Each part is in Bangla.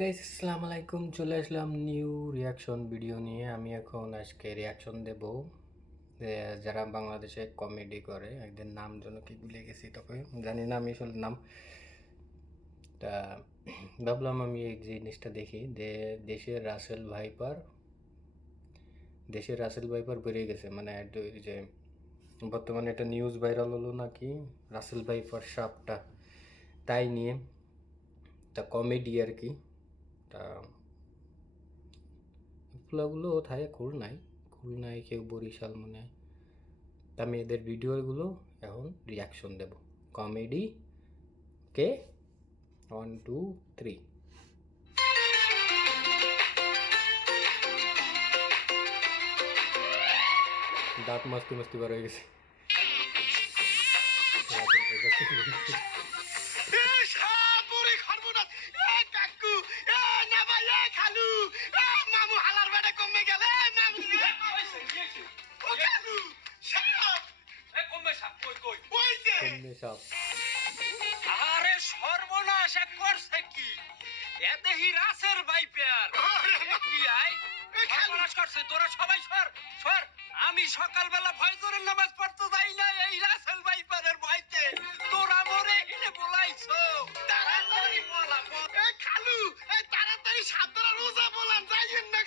গাইস আসসালামু আলাইকুম চলে আসলাম নিউ রিয়াকশন ভিডিও নিয়ে। আমি এখন আজকে রিয়াকশন দেব। যারা বাংলাদেশে কমেডি করে, একদিন নাম যেন কি ভুলে গেছি তোকে। জানি না আমি আসলে নাম। তা, ভাবলাম আমি এই জিনিসটা দেখি। যে দেশের রাসেল ভাইপার দেশের রাসেল ভাইপার বেরিয়ে গেছে। মানে যে, বর্তমানে একটা নিউজ ভাইরাল হলো নাকি? রাসেল ভাইপার সাপটা। তাই নিয়ে। তা কমেডি আর কি। তা, এগুলোগুলো থাকে খুলনায়। খুলনায় কেউ বরিশাল মনে হয় তা আমি এদের ভিডিওগুলো এখন রিয়াকশন দেব। কমেডি কে? ওয়ান টু থ্রি দাঁত মাস্তি মাস্তি বার হয়ে গেছে।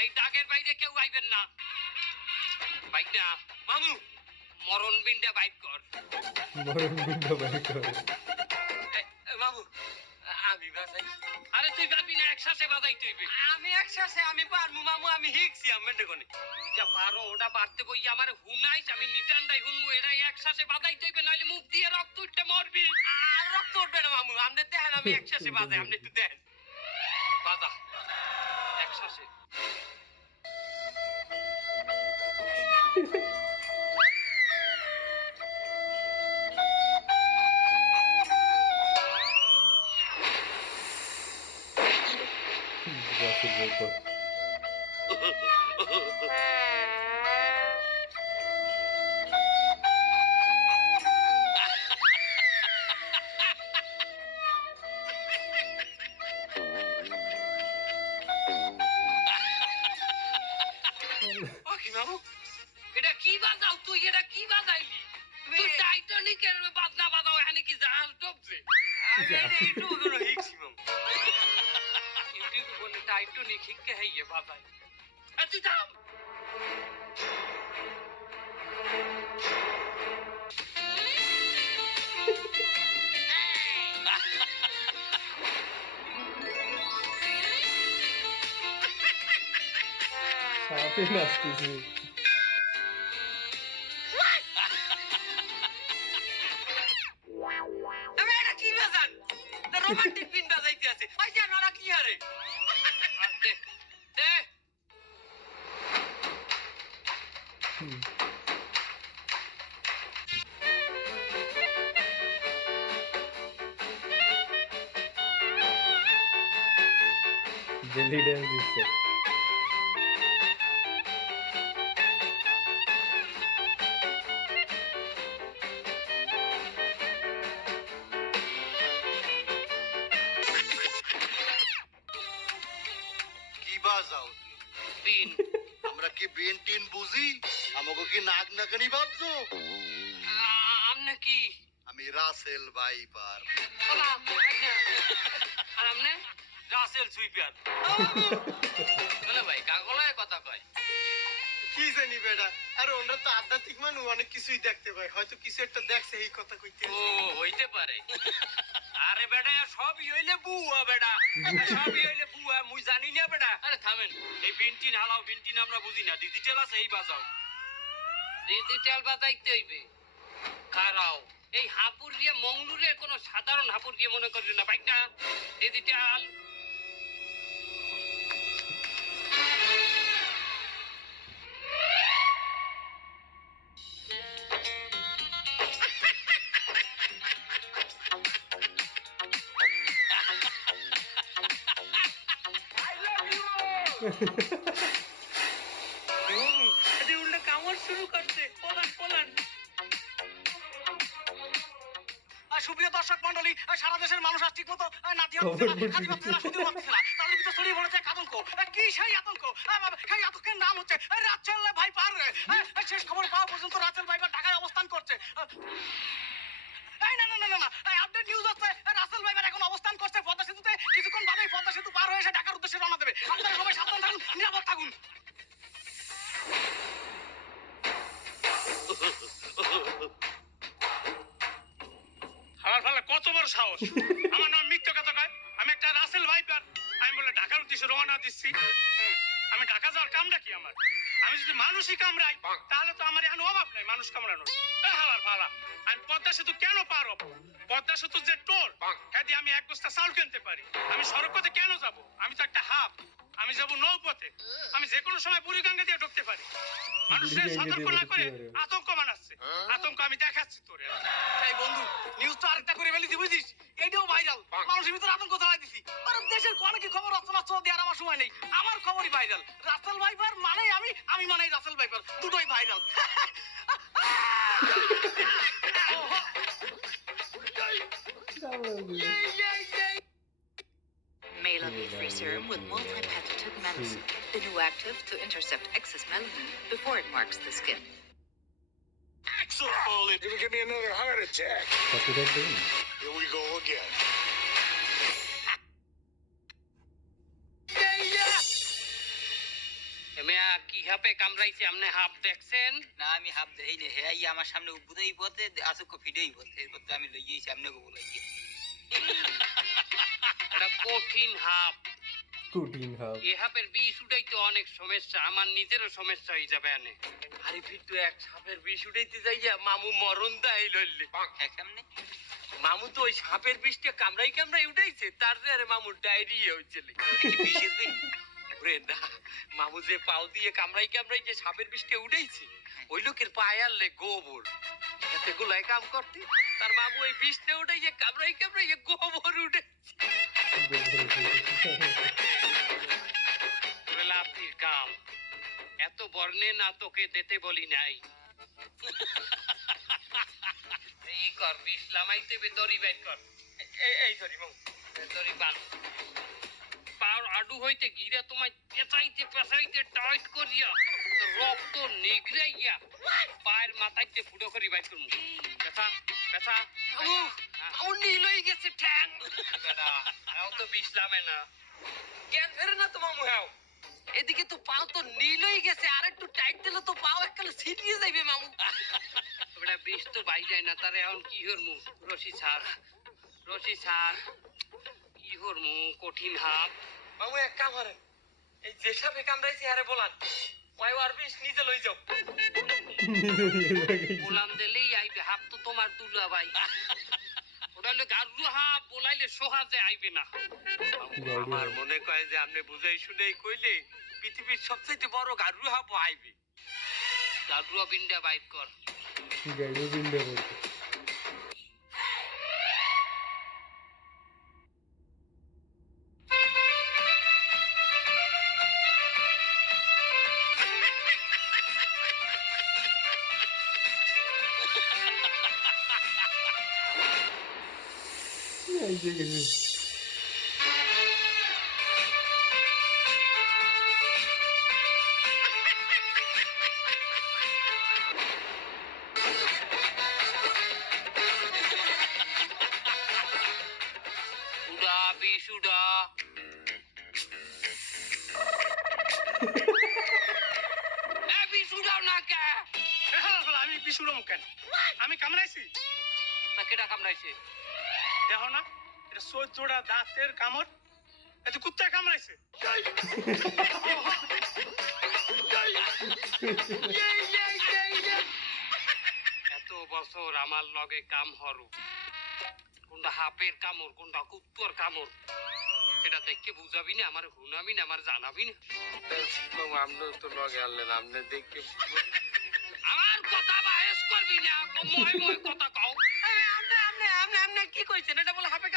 এই দাগের বাইরে কেউ আইবেন না। বাইক না। মামু মরণ বিন্দা বাইক কর। মরণ বিন্দু বাইক করে। মামু আমি বাজাই আরে তুই পারবি না একসাথে বাজাই তুই আমি একসাথে আমি পারমু মামু আমি হিকছি আমি দেখনি যা পারো ওটা পারতে কই আমার হুনাইস আমি নিটানটাই হুনবো এটা একসাথে বাজাই তুইবে নাহলে মুখ দিয়ে রক্ত উঠতে মরবি। আর রক্ত উঠবে না মামু আপনি দেখেন আমি একসাথে বাজাই আপনি একটু দেখেন। বাজা একসাথে রাসেল ভাইপার ওকে টাইটানিকের বাজনা বাজাও এখানে কি জাহাজ ডুবছে আমি এটা একটু কোনো হিকছি মামু ইউটিউবে বলে টাইটানিক হিককে হাইয়ে বাজাই এ তুই থাম সাপে নাচতেছে আমি রোমান্টিক পিন বাজাইতে আছে। যে নানা কি আরে দে দিল্লি। ড্যান্স দিচ্ছে। কি বাজাও পিন আমরা কি বেন টিন বুঝি? আমাকে কি নাক নাকানি ভাবছ? আমনে কি আমি রাসেল ভাইপার। বাবা আর আমনে রাসেল সুইপার। বলে ভাই কাগলায় কথা কয়। কি জানি বেটা আরে ওরা তো আধ্যাত্মিক মানুষ অনেক কিছুই দেখতে পায়। হয়তো কিছু একটা দেখছে এই কথা কইতে ও হইতে পারে। আরে বেটা সবই হইলে বুয়া বেটা। সবই হইলে বুয়া মুই জানি না বেটা। আরে থামেন। এই বিনটিন হালাও বিনটিন আমরা বুঝি না ডিজিটাল আছে এই বাজাও। ডিজিটাল বাজাইতে হইবে। খারাও এই হাপুর দিয়ে মঙ্গলুরের কোনো সাধারণ হাপুর দিয়ে মনে করি না বাইকটা ডিজিটাল। সুপ্রিয় দর্শক মন্ডলী সারা দেশের মানুষ আজ ঠিক মতো নাতি হচ্ছে না বলছি। খালি না শুধু পাচ্ছে না তাদের ভিতরে ছড়িয়ে পড়েছে আতঙ্ক। কি সেই আতঙ্ক? সেই আতঙ্কের নাম হচ্ছে রাচেল ভাই পার শেষ খবর পাওয়া পর্যন্ত রাচেল ভাই ঢাকায় অবস্থান করছে। না না না না না আপডেট নিউজ হচ্ছে রাসেল ভাই এখন অবস্থান করছে পদ্মা সেতুতে। কিছুক্ষণ বাদেই পদ্মা সেতু পার হয়ে এসে ঢাকার উদ্দেশ্যে রওনা দেবে। আপনারা সবাই সাবধান থাকুন নিরাপদ থাকুন। সাহস। আমার নাম মিথ্যে কথা কয়। আমি একটা রাসেল ভাইপার। আমি বলে ঢাকার উদ্দেশ্যে রওনা দিচ্ছি। আমি ঢাকা যাওয়ার কামটা কি আমার? আমি যদি মানুষই কামড়াই তাহলে তো আমার এখন অভাব নাই মানুষ কামড়ানোর। হালার ফালা আমি পদ্মা সেতু কেন পার হব? পদ্মা সেতু যে টোল হ্যাঁ আমি এক বস্তা চাউল কিনতে পারি। আমি সড়ক পথে কেন যাব? আমি তো একটা হাফ। আমি যাব নৌপথে। আমি যে কোনো সময় বুড়িগঙ্গা দিয়ে ঢুকতে পারি। মানুষের সতর্ক না করে আতঙ্ক বানাচ্ছে আতঙ্ক আমি দেখাচ্ছি তোরে। এই বন্ধু নিউজ তো আরেকটা করে ফেলেছি বুঝছিস এইটাও ভাইরাল মানুষের ভিতরে আতঙ্ক ছড়াই দিছি। আর দেশের কোন কি খবর রচনা চল দেওয়ার আমার সময় নেই। আমার খবরই ভাইরাল রাসেল ভাইপার মানে আমি আমি মানে রাসেল ভাইপার। দুটোই viral Melavie free serum with multi-patented medicine. The new active to intercept excess melanin before it marks the skin. Excellent! You're gonna give me another heart attack. Copyright দেবেন Here we go again. এমিয়া কি হাপে কামড়াইছে আমনে হাফ দেখছেন না আমি হাফ দেই না হে আই আমার সামনে বুঝাই পথে আসুক ফিডেই পথে এরপর তো আমি লই যাইছি আপনি কো বলাই এটা কঠিন হাফ। হাপের বিষ উঠাইতে অনেক সমস্যা আমার নিজেরও সমস্যা হয়ে যাবে আনে আরে ফিটু এক সাপের বিষ উঠাইতে যাইয়া মামু মরণ দাই লইলে। হ্যাঁ কেমনে মামু তো ওই সাপের বিষটা কামড়াই কামড়াই উঠাইছে তার যে আরে মামুর ডায়রিয়া হয়েছিল বিশেষ দিন। ওরে না মামু যে পাও দিয়ে কামড়াই কামড়াই যে সাপের বিষটা উঠাইছে ওই লোকের পায়ে আনলে গোবর। এতে গুলাই কাম করতে তার মামু ওই বিষটা উঠাইছে কামড়াই কামড়াই গোবর উঠে লাভটির কাম এত বর্ণে না তোকে দিতে বলি নাই। এই কর বিষ লামাইতে দড়ি বাইর কর। এই দড়ি মামু দড়ি বান পার আডু হইতে গিরা তোমায় পেঁচাইতে পেঁচাইতে টাইট করিয়া রক্ত নিগড়াইয়া পায়ের মাথাইতে ফুটো করি বাইর করমু। পেঁচা পেঁচা আমু আমু নীল হয়ে গেছে ঠ্যাং বেটা তো না। জ্ঞান ফেরে না তো মামু এদিকে তো পাও তো নীল হয়ে গেছে আর একটু টাইট দিলে তো পাও এককালে ছিটিয়ে যাইবে মামু। বেটা বিষ তো বাই যায় না তারে এখন কি হরমু রশি ছাড় রশি ছাড়। কি হরমু কঠিন হাফ মামু এক কাম হরে এই যে সাপে কামড়াইছে আরে বলান। ওই আর বিষ নিজে লই যাও। বলান দিলেই আইবে হাফ তো তোমার দুলা ভাই। ওটা গারুহা বলাইলে সহজে আইবে না। আমার মনে কয় যে আপনি বুঝাই শুনেই কইলে পৃথিবীর সবচেয়ে বড় গারুহা হাফ আইবে। গারু বিন্ডা বাইক কর। গারুহা বিন্দা বলতে আইসে গেছে উড়া বিষ উড়া এ বিষ উড়াও না কে এ হালার ফালা আমি বিশুরম কেন আমি কামড়াইছি তা কেটা কামড়াইছে দেখো না এটা চোদ্দটা দাঁতের কামড় এটা কুত্তায় কামড়াইছে। এত বছর আমার লগে কাম হরু। কোনটা হাপের কামড়, কোনটা কুত্তর কামড়? এটা দেখে বুঝাবি না, আমার হুনাবি না, আমার জানাবি না। আপনি তো লগে আনলেন আপনি দেখে আমার কথা বাহেস করবি না মই মই কথা কও। আপনি আপনি আপনি আপনি কি কইছেন? এটা বলে হাপে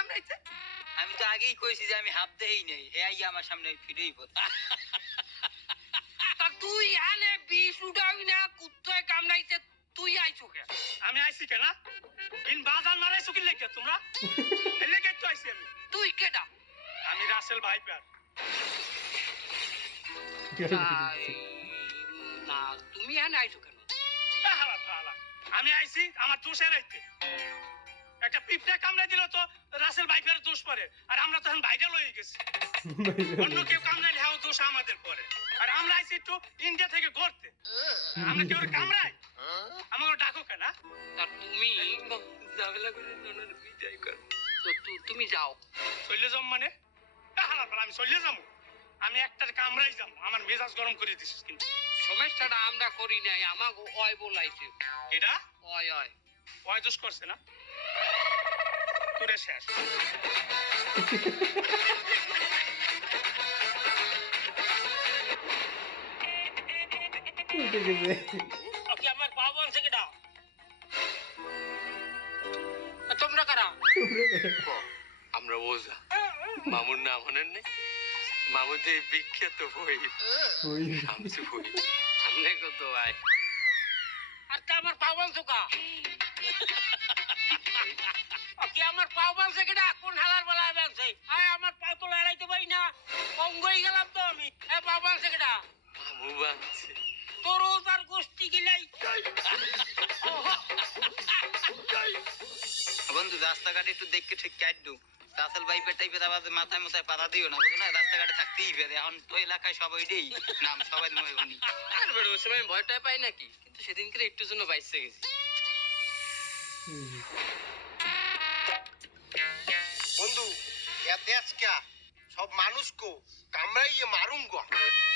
আমি তো আগেই কইছি যে আমি হাফ দেই নাই। হে আইয়া আমার সামনে ফিরেই পড়ে তা তুই আনে বিষ উড়াবি না কুত্তয় কামড়াইছে তুই আইছো কে আমি আইছি কেনা? বিন বাজান মারাইছো কি লেগে তোমরা? লেগে তো আইছি আমি। তুই কেডা? আমি রাসেল ভাইপার। না তুমি আনে আইছো কেন? আমি আইছি আমার দোষের আইতে। একটা পিঁপড়া কামড়ে দিল তো রাসেল ভাইপার দোষ পড়ে। আর আমরা তখন ভাইরাল হয়ে গেছি। অন্য কেউ কামড়াইলে হ্যাঁ দোষ আমাদের পরে আর আমরা আইছি একটু ইন্ডিয়া থেকে ঘুরতে। আমরা কেউ কামড়াই? আমাকে ডাকো কেনা তা তুমি ঝামেলা করে ননদ বিদায় কর। তো তুমি যাও। চলে যাম মানে? এ আমি চলে যাব। আমি একটা কামড়াই যাব। আমার মেজাজ গরম করে দিছিস কিন্তু। সমস্যাটা আমরা করি নাই আমাকে অয় বলাইছে। এটা? অয় অয়। ভয় দোষ করছে না? তোরে শেষ। উঠে গেছে ওকে আমার পাও বলছে কেডা তোমরা কারা? আমরা ওজা মামুর নাম হনেন নেই মামুদের বিখ্যাত বই। শামসু বই। সামনে কত আয় আর তা আমার পাও বলছো কা আমার পাও বলছে কেডা কোন হালার বেলায় বলছে আয় আমার পাও তো লড়াইতে পারি না। অঙ্গই গেলাম তো আমি। এ পাও মামু বানছে তোর তার গোষ্ঠী গিলাই বন্ধু রাস্তাঘাটে একটু দেখে ঠিক কাট দু রাসেল ভাইপার টাইপের আবার মাথায় মাথায় পাতা দিও না বুঝো না? রাস্তাঘাটে থাকতেই পারে এখন তো এলাকায় সবাই দেই নাম সবাই মনে শুনি আর বড় ওই সময় ভয়টা পাই নাকি? কিন্তু সেদিনকে একটু জন্য বাইসে গেছি। এ দেশ কে? সব মানুষ কো কামড়াইয়ে মারুম গো।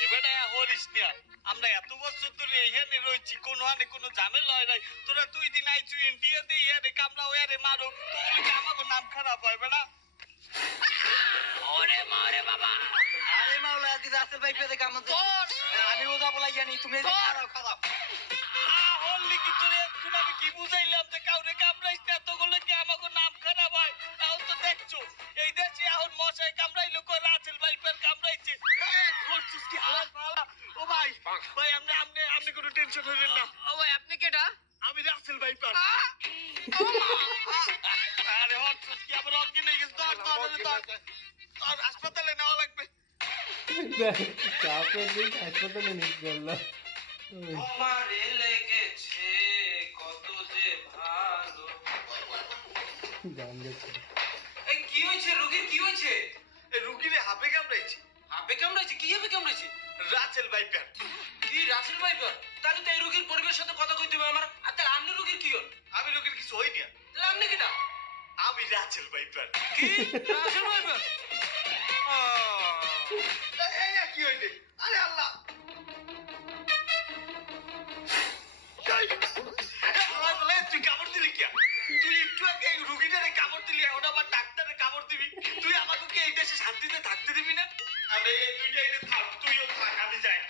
এবারে হরিস না আমরা এত বছর ধরে এখানে রয়েছি কোনো হানে কোনো ঝামেলা হয় নাই। তোরা দুই দিন আইছু ইন্ডিয়া দিয়ে ইয়ারে কামলা ওয়ারে মারো। তো বলে কি আমাকে নাম খারাপ হয় বেটা? ওরে মারে বাবা। আরে মাওলা আজকে রাসেল ভাইপারে কামড় দিছে। আমি ওজা বলাই জানি তুমি খারাপ খারাপ। হল্লি কি তোরে এখন আমি কি বুঝাইলাম যে কাউরে কামড়াইস দিন হাসপাতালে নিয়ে গেল আমারে লেগেছে কত যে ভালো গান গেছে এই কি? হয়েছে রোগীর কি হয়েছে এই রোগীরে কামড়াইছে হাবে কামড়াইছে কি হাবে কামড়াইছে রাসেল ভাইপার। কি রাসেল ভাইপার তাহলে তো এই রোগীর পরিবারের সাথে কথা কইতে হবে আমার আর তাহলে আপনি রোগীর কি আমি রোগীর কিছু হই না তাহলে আপনি কিটা আমি রাসেল ভাইপার কি রাসেল ভাইপার কি হইলে? আরে আল্লাহ! তুই কামড় দিলি কি তুই একটু আগে এই রুগীটারে কামড় দিলি এখন আবার ডাক্তারে কামড় দিবি। তুই আমাকে কি এই দেশে শান্তিতে থাকতে দিবি না? আরে এই দুইটা থাক তুইও থাক আমি যাই।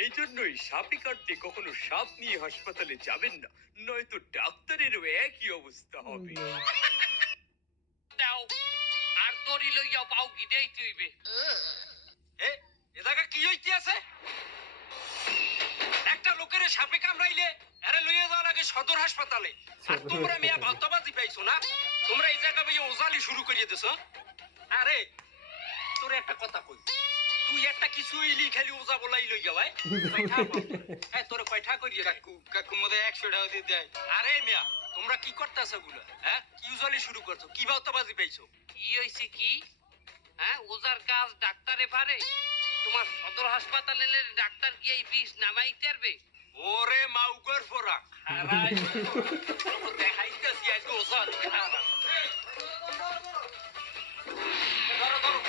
এই জন্যই সাপে কাটতে কখনো সাপ নিয়ে হাসপাতালে যাবেন না নয়তো ডাক্তারেরও একই অবস্থা হবে। দড়ি লইয়া পাও গিদেই তুইবে। এ এদাকা কি হইতে আছে? একটা লোকের সাপে কামড়াইলে আরে লইয়া যাওয়া লাগে সদর হাসপাতালে। আর তোমরা মিয়া হাসপাতালে। পাইছো না? তোমরা এই জায়গা ভাইয়া ওজালি শুরু করিয়ে দিছো আরে তোর একটা কথা কই। তুই একটা কিছু ইলি খালি ওজা বলাই লই যাওয়াই হ্যাঁ তোর কয়টা করিয়ে কাকু কাকু মধ্যে একশো টাকা দিয়ে দেয়। আরে মিয়া তোমরা কি করতেছো গুলো হ্যাঁ? কি উজালি শুরু করছ? কি ভালতাবাজি পাইছো কি হইছে কি? হ্যাঁ ওজার কাজ ডাক্তারে পারে। তোমার সদর হাসপাতালে ডাক্তার কি এই বিষ নামাইতে পারবে? ওরে মাউগর ফোরা খারাই দেখাইতেছি আজকে ধরো ধরো।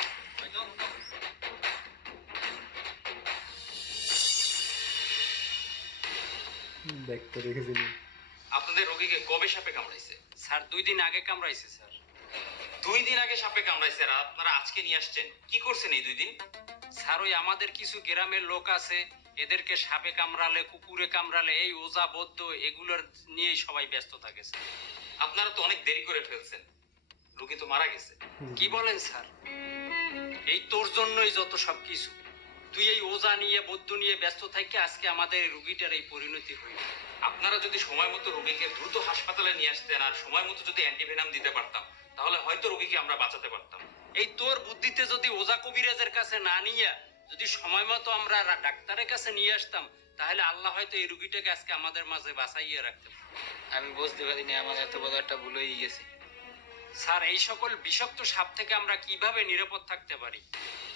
দেখতে রেখেছিলি আপনাদের রোগীকে কবে সাপে কামড়াইছে? স্যার দুই দিন আগে কামড়াইছে স্যার। দুই দিন আগে সাপে কামড়াইছে আর আপনারা আজকে নিয়ে আসছেন। কি করছেন এই দুই দিন? স্যার ওই আমাদের কিছু গ্রামের লোক আছে এদেরকে সাপে কামড়ালে কুকুরে কামড়ালে এই ওজা বদ্ধ এগুলোর নিয়েই সবাই ব্যস্ত থাকে স্যার। আপনারা তো অনেক দেরি করে ফেলছেন। রোগী তো মারা গেছে। কি বলেন স্যার? এই তোর জন্যই যত সব কিছু। তুই এই ওজা নিয়ে বদ্ধ নিয়ে ব্যস্ত থাকি আজকে আমাদের রুগীটার এই পরিণতি হইল। আপনারা যদি সময় মতো রোগীকে দ্রুত হাসপাতালে নিয়ে আসতেন আর সময় মতো যদি অ্যান্টিভেনাম দিতে পারতাম, তাহলে হয়তো রোগীকে আমরা বাঁচাতে পারতাম। এই তোর বুদ্ধিতে যদি ওজা কবিরাজের কাছে না নিয়ে, যদি সময় মতো আমরা ডাক্তারের কাছে নিয়ে আসতাম, তাহলে আল্লাহ হয়তো এই রুগীটাকে আজকে আমাদের মাঝে বাঁচাইয়ে রাখতেন। আমি বুঝতে পারিনি, আমার এত বড় একটা ভুল হয়ে গেছে। স্যার এই সকল বিষাক্ত সাপ থেকে আমরা কীভাবে নিরাপদ থাকতে পারি?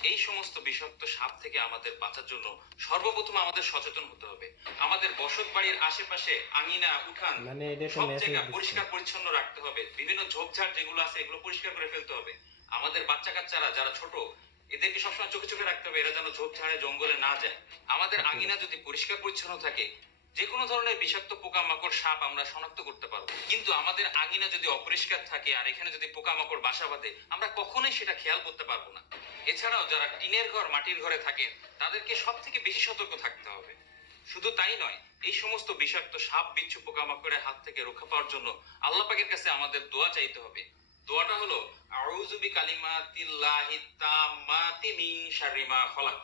এই সমস্ত বিষাক্ত সাপ থেকে আমাদের বাঁচার জন্য সর্বপ্রথম আমাদের সচেতন হতে হবে। আমাদের বসত বাড়ির আশেপাশে আঙিনা উঠান মানে সব জায়গা পরিষ্কার পরিচ্ছন্ন রাখতে হবে। বিভিন্ন ঝোপঝাড় যেগুলো আছে এগুলো পরিষ্কার করে ফেলতে হবে। আমাদের বাচ্চা কাচ্চারা যারা ছোট এদেরকে সবসময় চোখে চোখে রাখতে হবে। এরা যেন ঝোপঝাড়ে জঙ্গলে না যায়। আমাদের আঙিনা যদি পরিষ্কার পরিচ্ছন্ন থাকে যে কোনো ধরনের বিষাক্ত পোকামাকড় সাপ আমরা শনাক্ত করতে পারব। কিন্তু আমাদের আঙিনা যদি অপরিষ্কার থাকে আর এখানে যদি পোকামাকড় বাসা বাঁধে, আমরা কখনোই সেটা খেয়াল করতে পারব না। এছাড়াও যারা টিনের ঘর, মাটির ঘরে থাকেন, তাদেরকে সব থেকে বেশি সতর্ক থাকতে হবে। শুধু তাই নয়, এই সমস্ত বিষাক্ত সাপ, বিচ্ছু পোকামাকড়ের হাত থেকে রক্ষা পাওয়ার জন্য আল্লাহ পাকের কাছে আমাদের দোয়া চাইতে হবে। দোয়াটা হলো, আউযু বিকালিমাতিল্লাহি তাম্মাতি মিন শাররি খলাক।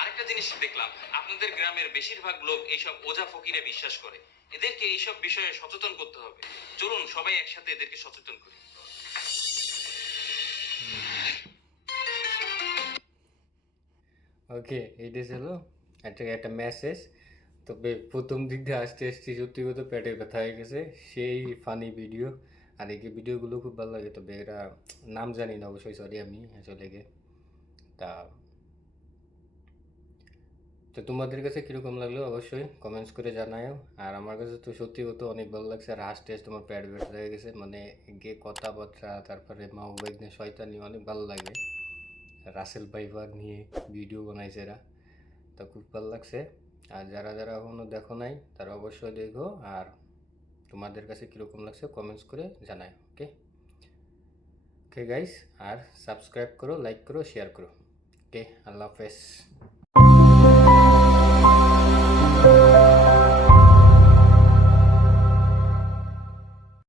আরেকটা জিনিস দেখলাম, আপনাদের গ্রামের বেশিরভাগ লোক এইসব ওঝা ফকিরে বিশ্বাস করে। এদেরকে এইসব বিষয়ে সচেতন করতে হবে। চলুন, সবাই একসাথে এদেরকে সচেতন করি। ওকে এইটা ছিল একটা একটা মেসেজ তবে প্রথম দিক দিয়ে আসতে আসতে সত্যি কথা পেটে ব্যথা হয়ে গেছে। সেই ফানি ভিডিও আর এই ভিডিওগুলো খুব ভালো লাগে, তবে এরা নাম জানি না, অবশ্যই সরি আমি আসলে গে। তা তো তোমাদের কাছে কীরকম লাগল? অবশ্যই কমেন্টস করে জানাও আর আমার কাছে তো সত্যি কথা অনেক ভালো লাগছে। আর হাস হাসতে তোমার প্যাড ব্যথা হয়ে গেছে। মানে গে কথাবার্তা, তারপরে মা নিয়ে শয়তানি অনেক ভালো লাগে। রাসেল ভাইভার নিয়ে ভিডিও বানাইছে এরা। তো খুব ভালো লাগছে। আর যারা যারা এখনও দেখো নাই, তারা অবশ্যই দেখো। আর তোমাদের কাছে কীরকম লাগছে কমেন্টস করে জানায় ওকে ওকে গাইস আর সাবস্ক্রাইব করো লাইক করো শেয়ার করো ওকে আল্লাহ হাফেজ।